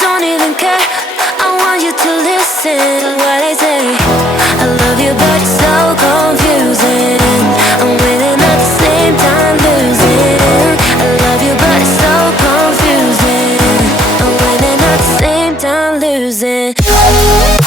don't even care. I want you to listen to what I say. I love you, but it's so confusing. I'm winning at the same time losing. I love you, but it's so confusing. I'm winning at the same time losing.